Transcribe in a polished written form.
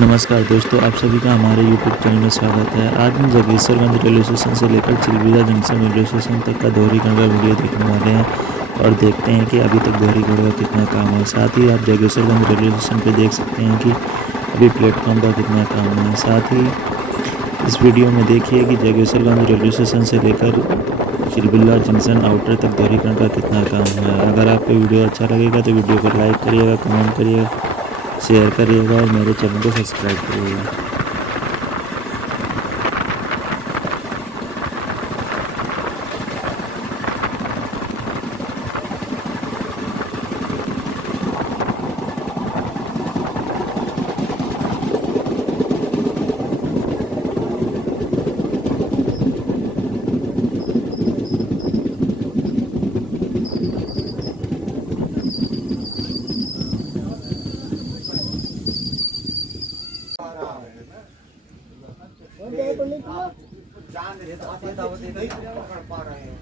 नमस्कार दोस्तों, आप सभी का हमारे YouTube चैनल में स्वागत है। आज हम जागेश्वरगंज रेलवे स्टेशन से लेकर चिलबिला जंक्शन रेलवे स्टेशन तक का दोहरीकरण का वीडियो देखने वाले हैं और देखते हैं कि अभी तक दोहरीकरण का कितना काम है। साथ ही आप जागेश्वरगंज रेलवे स्टेशन पे देख सकते हैं कि अभी प्लेटफॉर्म का कितना काम है। साथ ही इस वीडियो में देखिए कि जागेश्वरगंज रेलवे स्टेशन से लेकर चिलबिला जंक्शन आउटर तक दोहरीकरण का कितना काम है। अगर आपको वीडियो अच्छा लगेगा तो वीडियो को लाइक करिएगा, कमेंट करिएगा, शेयर करिएगा और मेरे चैनल को सब्सक्राइब करिएगा। जान रहे तो आते नहीं पकड़ पा रहे हैं।